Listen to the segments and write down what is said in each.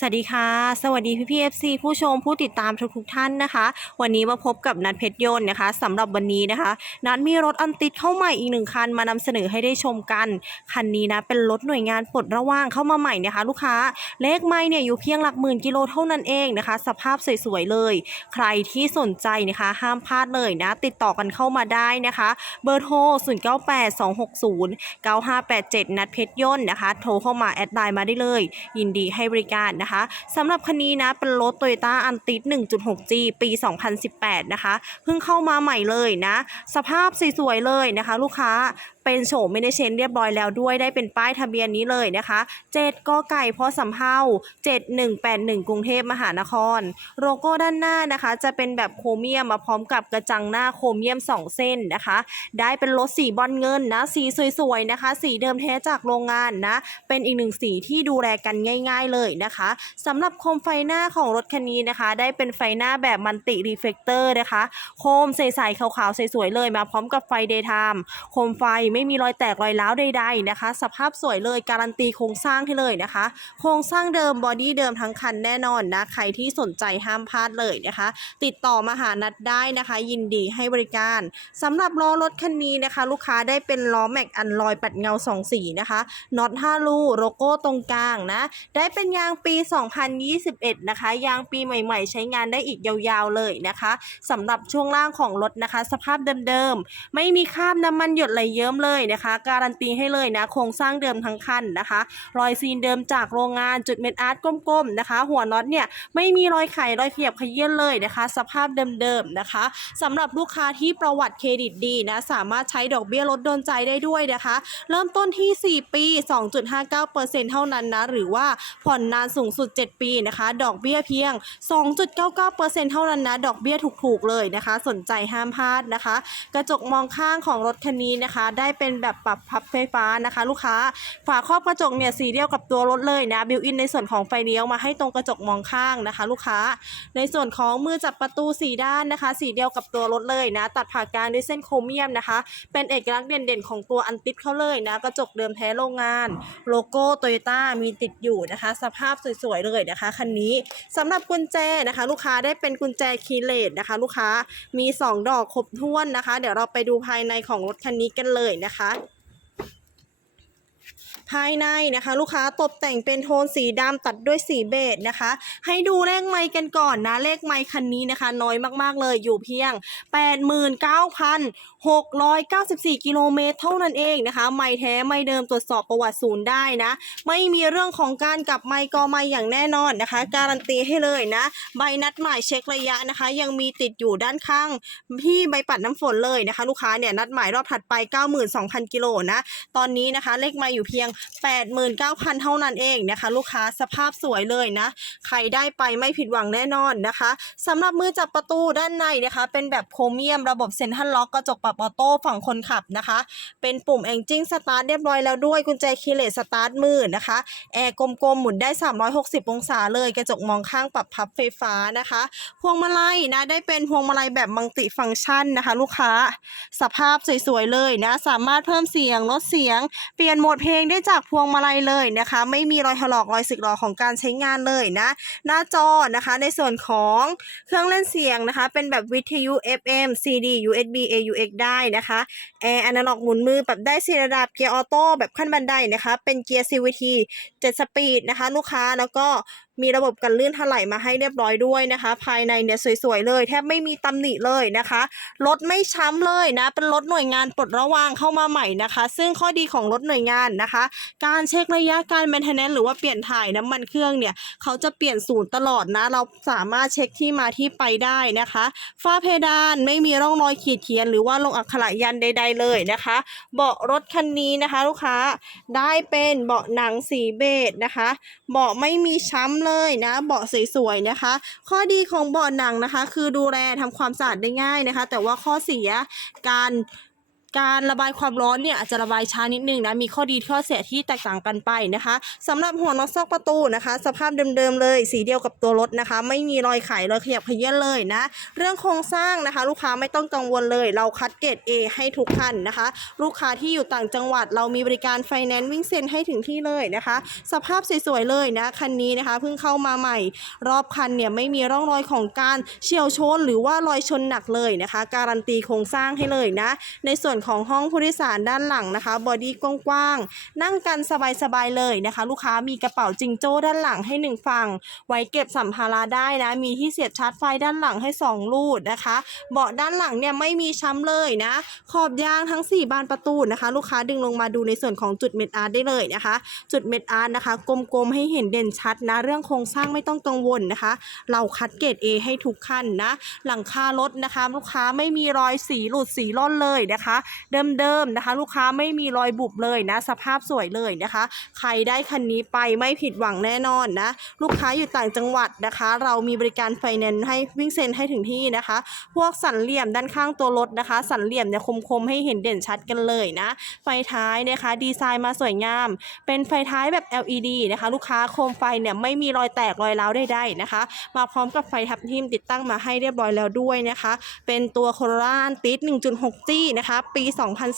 สวัสดีค่ะ สวัสดีพี่พีเอฟซีผู้ชมผู้ติดตามทุกๆท่านนะคะ วันนี้มาพบกับนัดเพชรยนต์นะคะสำหรับวันนี้นะคะ นัดมีรถอันติดเข้าใหม่อีกหนึ่งคันมานำเสนอให้ได้ชมกัน คันนี้นะเป็นรถหน่วยงานปลดระว่างเข้ามาใหม่นะคะ ลูกค้าเลขไม่เนี่ยอยู่เพียงหลักหมื่นกิโลเท่านั้นเองนะคะ สภาพสวยๆเลย ใครที่สนใจนะคะ ห้ามพลาดเลยนะ ติดต่อกันเข้ามาได้นะคะ เบอร์โทร0 9 8 2 6 0 9 5 8 7 นัดเพชรยนต์นะคะ โทรเข้ามาแอดไลน์มาได้เลย ยินดีให้บริการนะคะสำหรับคันนี้นะเป็นรถ Toyota a n t i 1.6G ปี 2018 นะคะ เพิ่งเข้ามาใหม่เลยนะ สภาพสวยๆเลยนะคะ ลูกค้า เป็นโฉมไม่ได้เชนเรียบร้อยแล้วด้วยได้เป็นป้ายทะเบียนนี้เลยนะคะ7กไก่พอสำเภา7181 กรุงเทพมหานคร โลโก้ด้านหน้านะคะ จะเป็นแบบโครเมียมมาพร้อมกับกระจังหน้าโครเมียม 2 เส้นนะคะ ได้เป็นรถสีบอลเงินนะสีสวยๆนะคะ สีเดิมแท้จากโรงงานนะ เป็นอีกหนึ่งสีที่ดูแลกันง่าย ๆเลยนะคะสำหรับโคมไฟหน้าของรถคันนี้นะคะ ได้เป็นไฟหน้าแบบมันติรีเฟกเตอร์นะคะ โคมใสๆขาวๆสวยๆเลยมาพร้อมกับไฟเดย์ไทม์โคมไฟไม่ไม่มีรอยแตกรอยร้าวใดๆนะคะ สภาพสวยเลยการันตีโครงสร้างให้เลยนะคะ โครงสร้างเดิมบอดี้เดิมทั้งคันแน่นอนนะใครที่สนใจห้ามพลาดเลยนะคะ ติดต่อมาหานัดได้นะคะ ยินดีให้บริการสำหรับล้อรถคันนี้นะคะ ลูกค้าได้เป็นล้อแม็กอันลอยปัดเงาสองสีนะคะน็อต5รูโลโก้ตรงกลางนะได้เป็นยางปี 2021 นะคะ ยางปีใหม่ๆ ใช้งานได้อีกยาวๆเลยนะคะสำหรับช่วงล่างของรถนะคะ สภาพเดิมๆไม่มีคราบน้ำมันหยดไหลเยิ้มเลยนะคะ การันตีให้เลยนะโครงสร้างเดิมทั้งคันนะคะ รอยซีนเดิมจากโรงงานจุดเม็ดอาร์ตกลมๆนะคะ หัวน็อตเนี่ยไม่มีรอยไขรอยขยับเขยื่นเลยนะคะ สภาพเดิมๆนะคะสำหรับลูกค้าที่ประวัติเครดิตดีนะสามารถใช้ดอกเบี้ยลดโดนใจได้ด้วยนะคะ เริ่มต้นที่ 4 ปี 2.59%เท่านั้นนะหรือว่าผ่อนนานสูงสุด 7 ปีนะคะ ดอกเบี้ยเพียง 2.99%เท่านั้นนะดอกเบี้ยถูกๆเลยนะคะ สนใจห้ามพลาดนะคะ กระจกมองข้างของรถคันนี้นะคะ ได้เป็นแบบปรับพับไฟฟ้านะคะ ลูกค้า ฝาครอบกระจกเนี่ยสีเดียวกับตัวรถเลยนะบิวอินในส่วนของไฟเลี้ยวมาให้ตรงกระจกมองข้างนะคะ ลูกค้า ในส่วนของมือจับประตูสีด้านนะคะ สีเดียวกับตัวรถเลยนะ ตัดผ่ากลางด้วยเส้นโครเมียมนะคะ เป็นเอกลักษณ์เด่นๆของตัวอันติดเขาเลยนะ กระจกเดิมแท้โรงงาน โลโก้โตโยต้ามีติดอยู่นะคะ สภาพสวยๆเลยนะคะคันนี้สำหรับกุญแจนะคะ ลูกค้าได้เป็นกุญแจคีเลสนะคะ ลูกค้ามี 2 ดอกครบถ้วนนะคะ เดี๋ยวเราไปดูภายในของรถคันนี้กันเลยนะคะ ภายในนะคะ ลูกค้าตกแต่งเป็นโทนสีดำตัดด้วยสีเบจนะคะ ให้ดูเลขไมค์กันก่อนนะ เลขไมค์คันนี้นะคะ น้อยมากๆเลยอยู่เพียง 89,694 กิโลเมตรเท่านั้นเองนะคะ ไมค์แท้ไมค์เดิมตรวจสอบประวัติศูนย์ได้นะ ไม่มีเรื่องของการกลับไมค์กอไมค์อย่างแน่นอนนะคะ การันตีให้เลยนะ ใบนัดหมายเช็คระยะนะคะ ยังมีติดอยู่ด้านข้างที่ใบปัดน้ำฝนเลยนะคะ ลูกค้าเนี่ยนัดหมายรอบถัดไป 92,000 กิโลนะ ตอนนี้นะคะ เลขไมค์อยู่เพียง89,000 เท่านั้นเองนะคะ ลูกค้าสภาพสวยเลยนะ ใครได้ไปไม่ผิดหวังแน่นอนนะคะสำหรับมือจับประตูด้านในนะคะ เป็นแบบโครเมียมระบบเซ็นทรัลล็อกกระจกปรับออโต้ฝั่งคนขับนะคะ เป็นปุ่มเอนจิ้งสตาร์ทเรียบร้อยแล้วด้วยกุญแจคีเลสสตาร์ทมือนะคะแอร์กลมๆหมุนได้ 360 องศาเลย กระจกมองข้างปรับพับไฟฟ้านะคะ พวงมาลัยนะได้เป็นพวงมาลัยแบบมัลติฟังก์ชันนะคะ ลูกค้าสภาพสวยๆเลยนะ สามารถเพิ่มเสียงลดเสียง เปลี่ยนโหมดเพลงได้จากพวงมาลัยเลยนะคะ ไม่มีรอยถลอกรอยสึกหรอของการใช้งานเลยนะ หน้าจอนะคะในส่วนของเครื่องเล่นเสียงนะคะ เป็นแบบวิทยุ FM CD USB AUX ได้นะคะแอร์อนาล็อกหมุนมือแบบได้สี่ระดับเกียร์ออโต้แบบขั้นบันไดนะคะ เป็นเกียร์ CVT 7สปีดนะคะ ลูกค้าแล้วก็ มีระบบกันลื่นถลายมาให้เรียบร้อยด้วยนะคะ ภายในเนี่ยสวยๆเลย แทบไม่มีตำหนิเลยนะคะรถไม่ช้ำเลยนะ เป็นรถหน่วยงานปลดระวางเข้ามาใหม่นะคะ ซึ่งข้อดีของรถหน่วยงานนะคะ การเช็คระยะการ maintenance หรือว่าเปลี่ยนถ่ายน้ำมันเครื่องเนี่ยเขาจะเปลี่ยนศูนย์ตลอดนะ เราสามารถเช็คที่มาที่ไปได้นะคะฝ้าเพดานไม่มีร่องรอยขีดเขียน หรือว่าลงอักขระยันใด ๆ เลยนะคะ เบาะรถคันนี้นะคะ ลูกค้าได้เป็นเบาะหนังสีเบจนะคะ เบาะไม่มีช้ำเลยเนะเบาะสวยๆนะคะ ข้อดีของเบาะหนังนะคะ คือดูแลทำความสะอาดได้ง่ายนะคะ แต่ว่าข้อเสียการ การระบายความร้อนเนี่ยอาจจะระบายช้านิดนึงนะมีข้อดีข้อเสียที่แตกต่างกันไปนะคะสำหรับหัวน็อตซอกประตูนะคะ สภาพเดิมๆเลย สีเดียวกับตัวรถนะคะ ไม่มีรอยไขรอยขยับเขยื้อนเลยนะ เรื่องโครงสร้างนะคะ ลูกค้าไม่ต้องกังวลเลย เราคัดเกรด A ให้ทุกคันนะคะ ลูกค้าที่อยู่ต่างจังหวัด เรามีบริการไฟแนนซ์วิ่งเซ็นให้ถึงที่เลยนะคะ สภาพสวยๆเลยนะคันนี้นะคะเพิ่งเข้ามาใหม่ รอบคันเนี่ยไม่มีร่องรอยของการเฉียวชน หรือว่ารอยชนหนักเลยนะคะ การันตีโครงสร้างให้เลยนะ ในส่วนของห้องผู้โดยสารด้านหลังนะคะบอดี้กว้างๆนั่งกันสบายๆเลยนะคะ ลูกค้ามีกระเป๋าจิงโจ้ด้านหลังให้หนึ่งฝั่ง ไว้เก็บสัมภาระได้นะ มีที่เสียบชาร์จไฟด้านหลังให้สองลูดนะคะ เบาะด้านหลังเนี่ยไม่มีช้ำเลยนะ ขอบยางทั้ง 4 บานประตูนะคะ ลูกค้าดึงลงมาดูในส่วนของจุดเม็ดอาร์ตได้เลยนะคะ จุดเม็ดอาร์ตนะคะกลมๆให้เห็นเด่นชัดนะ เรื่องโครงสร้างไม่ต้องกังวลนะคะ เราคัดเกรด A ให้ทุกขั้นนะ หลังคารถนะคะ ลูกค้าไม่มีรอยสีหลุดสีร่อนเลยนะคะเดิมๆนะคะ ลูกค้าไม่มีรอยบุบเลยนะ สภาพสวยเลยนะคะ ใครได้คันนี้ไปไม่ผิดหวังแน่นอนนะ ลูกค้าอยู่ต่างจังหวัดนะคะ เรามีบริการไฟแนนซ์ให้วิ่งเซ็นให้ถึงที่นะคะ พวกสันเหลี่ยมด้านข้างตัวรถนะคะ สันเหลี่ยมเนี่ยคมๆให้เห็นเด่นชัดกันเลยนะ ไฟท้ายนะคะ ดีไซน์มาสวยงาม เป็นไฟท้ายแบบ LED นะคะ ลูกค้าโคมไฟเนี่ยไม่มีรอยแตกรอยร้าวใดๆนะคะ มาพร้อมกับไฟทับทิมติดตั้งมาให้เรียบร้อยแล้วด้วยนะคะ เป็นตัวโคโรล่าติด 1.6G นะคะปี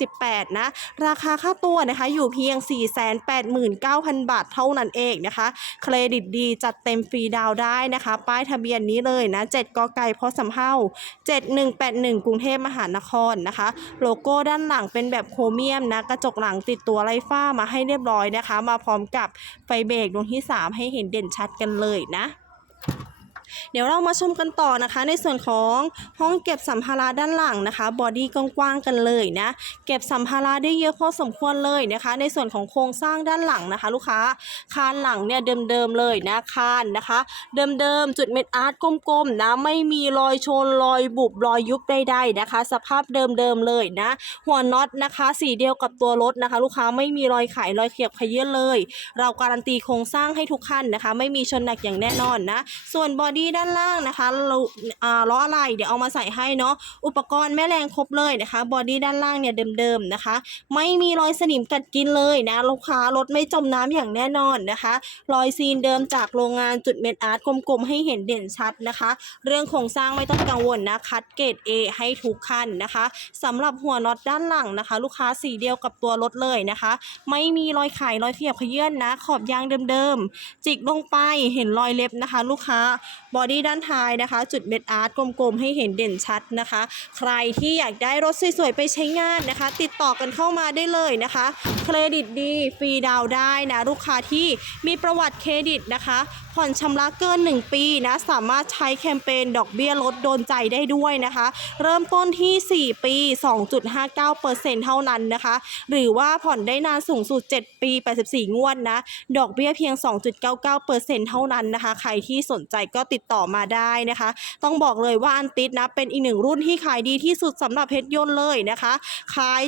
2018 นะ ราคาค่าตัวนะคะอยู่เพียง 489,000 บาทเท่านั้นเองนะคะ เครดิตดีจัดเต็มฟรีดาวได้นะคะ ป้ายทะเบียนนี้เลยนะ 7กไก่พอสำเภา7181 กรุงเทพมหานครนะคะ โลโก้ด้านหลังเป็นแบบโครเมียมนะ กระจกหลังติดตัวไรฟ้ามาให้เรียบร้อยนะคะ มาพร้อมกับไฟเบรกดวงที่ 3 ให้เห็นเด่นชัดกันเลยนะ เดี๋ยวเรามาชมกันต่อนะคะ ในส่วนของห้องเก็บสัมภาระด้านหลังนะคะบอดี้กว้างๆกันเลยนะเก็บสัมภาระได้เยอะพอสมควรเลยนะคะ ในส่วนของโครงสร้างด้านหลังนะคะ ลูกค้าคานหลังเนี่ยเดิมๆเลยนะคานนะคะ เดิมๆจุดเม็ดอาร์ตกลมๆนะไม่มีรอยชนรอยบุบรอยยุบใดๆนะคะ สภาพเดิมๆเลยนะ หัวน็อตนะคะ สีเดียวกับตัวรถนะคะ ลูกค้าไม่มีรอยไขรอยเขียบขยื่นเลย เราการันตีโครงสร้างให้ทุกขั้นนะคะ ไม่มีชนหนักอย่างแน่นอนนะ ส่วนบอดี้ด้านล่างนะคะเราอ่าล้ออะไรเดี๋ยวเอามาใส่ให้เนาะอุปกรณ์แม่แรงครบเลยนะคะบอดี้ด้านล่างเนี่ยเดิมๆนะคะ ไม่มีรอยสนิมกัดกินเลยนะลูกค้ารถไม่จมน้ำอย่างแน่นอนนะคะ รอยซีนเดิมจากโรงงานจุดเม็ดอาร์ตกลมๆให้เห็นเด่นชัดนะคะ เรื่องโครงสร้างไม่ต้องกังวลนะคัดเกรด A ให้ทุกขั้นนะคะสำหรับหัวน็อตด้านหลังนะคะ ลูกค้าสีเดียวกับตัวรถเลยนะคะ ไม่มีรอยไขรอยเขียบขยื่นนะ ขอบยางเดิมๆจิกลงไปเห็นรอยเล็บนะคะ ลูกค้าบอดี้ด้านท้ายนะคะ จุดเม็ดอาร์ตกลมๆ ให้เห็นเด่นชัดนะคะ ใครที่อยากได้รถสวยๆ ไปใช้งานนะคะ ติดต่อกันเข้ามาได้เลยนะคะ เครดิตดีฟรีดาวได้นะลูกค้าที่มีประวัติเครดิตนะคะผ่อนชำระเกิน 1 ปีนะสามารถใช้แคมเปญดอกเบี้ยลดโดนใจได้ด้วยนะคะ เริ่มต้นที่ 4 ปี 2.59%เท่านั้นนะคะ หรือว่าผ่อนได้นานสูงสุด 7 ปี 84 งวดนะ ดอกเบี้ยเพียง 2.99%เท่านั้นนะคะ ใครที่สนใจก็ติดต่อมาได้นะคะ ต้องบอกเลยว่าอันติดนะเป็นอีกหนึ่งรุ่นที่ขายดีที่สุดสำหรับเพชรยนต์เลยนะคะ ขาย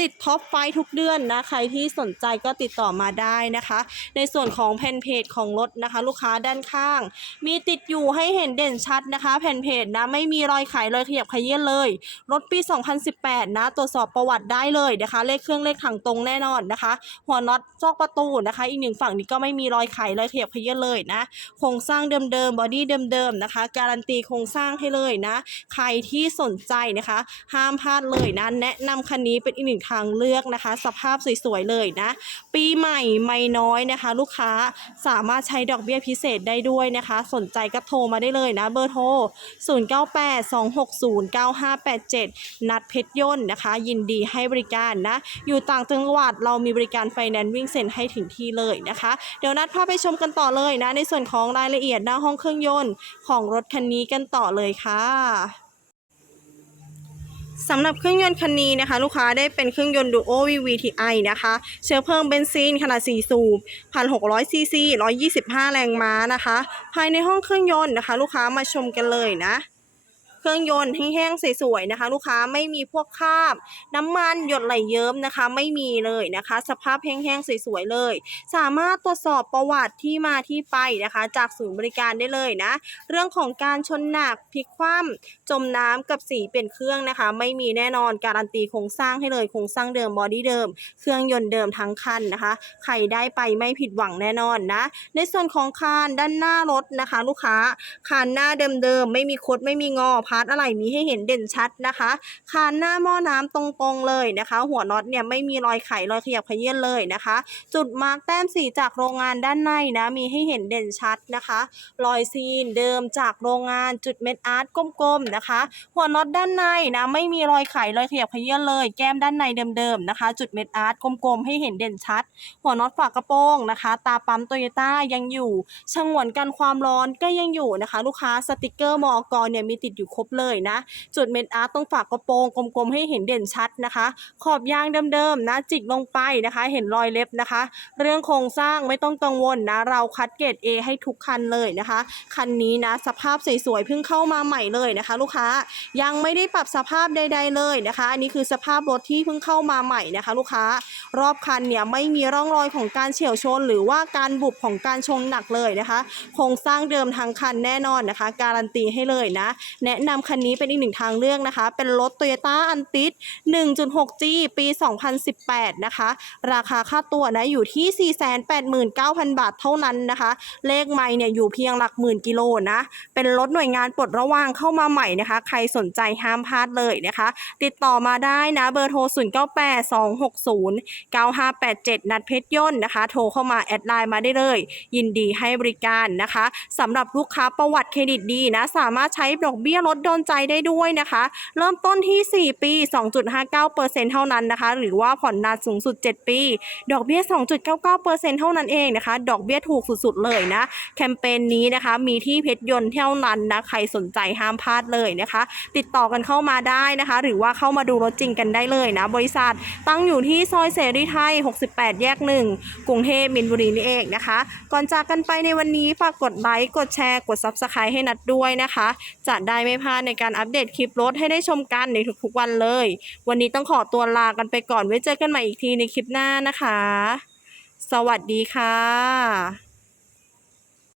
ติดท็อปไฟทุกเดือนนะใครที่สนใจก็ติดต่อมาได้นะคะ ในส่วนของแผ่นเพจของรถนะคะ ลูกค้าด้านข้าง มีติดอยู่ให้เห็นเด่นชัดนะคะ แผ่นเพจนะไม่มีรอยขายรอยขยับขยื่นเลย รถปี 2018 นะ ตรวจสอบประวัติได้เลยนะคะ เลขเครื่องเลขถังตรงแน่นอนนะคะ หัวน็อตซอกประตูนะคะ อีกหนึ่งฝั่งนี้ก็ไม่มีรอยไขรอยขยับขยื่นเลยนะโครงสร้างเดิมๆบอดี้เดิมๆนะคะ การันตีโครงสร้างให้เลยนะ ใครที่สนใจนะคะ ห้ามพลาดเลยนะแนะนำคันนี้เป็นอีกหนึ่งทางเลือกนะคะ สภาพสวยๆเลยนะ ปีใหม่ไม่น้อยนะคะ ลูกค้าสามารถใช้ดอกเบี้ยพิเศษได้ด้วยนะคะ สนใจก็โทรมาได้เลยนะเบอร์โทร 0982609587 นัดเพชรยนต์นะคะ ยินดีให้บริการนะ อยู่ต่างจังหวัดเรามีบริการไฟแนนซ์วิ่งเซ็นให้ถึงที่เลยนะคะ เดี๋ยวนัดพาไปชมกันต่อเลยนะ ในส่วนของรายละเอียดหน้าห้องเครื่องยนต์ของรถคันนี้กันต่อเลยค่ะ สำหรับเครื่องยนต์คันนี้นะคะ ลูกค้าได้เป็นเครื่องยนต์ Duo VVTi นะคะ เชื้อเพลิงเบนซินขนาด 4 สูบ 1,600 ซีซี 125 แรงม้านะคะ ภายในห้องเครื่องยนต์นะคะ ลูกค้ามาชมกันเลยนะ เครื่องยนต์แห้งๆสวยๆนะคะ ลูกค้าไม่มีพวกคราบ น้ำมันหยดไหลเยิ้มนะคะ ไม่มีเลยนะคะ สภาพแห้งๆสวยๆเลย สามารถตรวจสอบประวัติที่มาที่ไปนะคะ จากศูนย์บริการได้เลยนะ เรื่องของการชนหนักพลิกคว่ำจมน้ำกับสีเปลี่ยนเครื่องนะคะ ไม่มีแน่นอนการันตีโครงสร้างให้เลยโครงสร้างเดิมบอดี้เดิม เครื่องยนต์เดิมทั้งคันนะคะ ใครได้ไปไม่ผิดหวังแน่นอนนะ ในส่วนของคานด้านหน้ารถนะคะ ลูกค้าคานหน้าเดิมๆไม่มีคดไม่มีงอพาร์ทอะไรมีให้เห็นเด่นชัดนะคะ คานหน้าหม้อน้ำตรงๆเลยนะคะ หัวน็อตเนี่ยไม่มีรอยไขรอยขยับขยื้อนเลยนะคะ จุดมาร์กแต้มสีจากโรงงานด้านในนะมีให้เห็นเด่นชัดนะคะ รอยซีนเดิมจากโรงงานจุดเม็ดอาร์ตกลมๆนะคะ หัวน็อตด้านในนะไม่มีรอยไขรอยขยับขยื้อนเลย แก้มด้านในเดิมๆนะคะ จุดเม็ดอาร์ตกลมๆให้เห็นเด่นชัด หัวน็อตฝากระโปรงนะคะ ตาปั๊มโตโยต้ายังอยู่ฉงวนกันความร้อนก็ยังอยู่นะคะ ลูกค้าสติกเกอร์มอกรเนี่ยมีติดอยู่ครบเลยนะ จุดเม็ดอาร์ตตรงฝากระโปรงกลมๆให้เห็นเด่นชัดนะคะ ขอบยางเดิมๆนะจิกลงไปนะคะ เห็นรอยเล็บนะคะ เรื่องโครงสร้างไม่ต้องกังวลนะ เราคัดเกรด A ให้ทุกคันเลยนะคะ คันนี้นะสภาพสวยๆเพิ่งเข้ามาใหม่เลยนะคะ ลูกค้ายังไม่ได้ปรับสภาพใด ๆเลยนะคะ อันนี้คือสภาพรถที่เพิ่งเข้ามาใหม่นะคะ ลูกค้ารอบคันเนี่ยไม่มีร่องรอยของการเฉี่ยวชน หรือว่าการบุบของการชนหนักเลยนะคะ โครงสร้างเดิมทั้งคันแน่นอนนะคะ การันตีให้เลยนะ แนะนำคันนี้เป็นอีกหนึ่งทางเลือกนะคะ เป็นรถ Toyota a n t i s 1.6G ปี 2018 นะคะ ราคาค่าตัวนะอยู่ที่ 489,000 บาทเท่านั้นนะคะ เลขไม่เนี่ยอยู่เพียงหลักหมื่นกิโลนะ เป็นรถหน่วยงานปลดระวางเข้ามาใหม่นะคะ ใครสนใจห้ามพลาดเลยนะคะ ติดต่อมาได้นะเบอร์โทร 0982609587 นัดเพชรย่นต์นะคะ โทรเข้ามาแอดไลน์มาได้เลย ยินดีให้บริการนะคะสำหรับลูกค้าประวัติเครดิตดีนะ สามารถใช้ดอกเบี้ยลดโดนใจได้ด้วยนะคะ เริ่มต้นที่ 4 ปี 2.59%เท่านั้นนะคะ หรือว่าผ่อนนานสูงสุด 7 ปี ดอกเบี้ย 2.99%เท่านั้นเองนะคะ ดอกเบี้ยถูกสุดๆเลยนะ แคมเปญนี้นะคะ มีที่เพชรยนต์เท่านั้นนะ ใครสนใจห้ามพลาดเลยนะคะ ติดต่อกันเข้ามาได้นะคะ หรือว่าเข้ามาดูรถจริงกันได้เลยนะ บริษัทตั้งอยู่ที่ซอยเสรีไทย 68 แยก 1 กรุงเทพมินบุรีนี่เองนะคะ ก่อนจากกันไปในวันนี้ฝากกดไลค์ กดแชร์ กด Subscribe ให้นัดด้วยนะคะ จะได้ไม่พลาในการอัปเดตคลิปรถให้ได้ชมกันในทุกๆวันเลย วันนี้ต้องขอตัวลากันไปก่อนไว้เจอกันใหม่อีกทีในคลิปหน้านะคะ สวัสดีค่ะ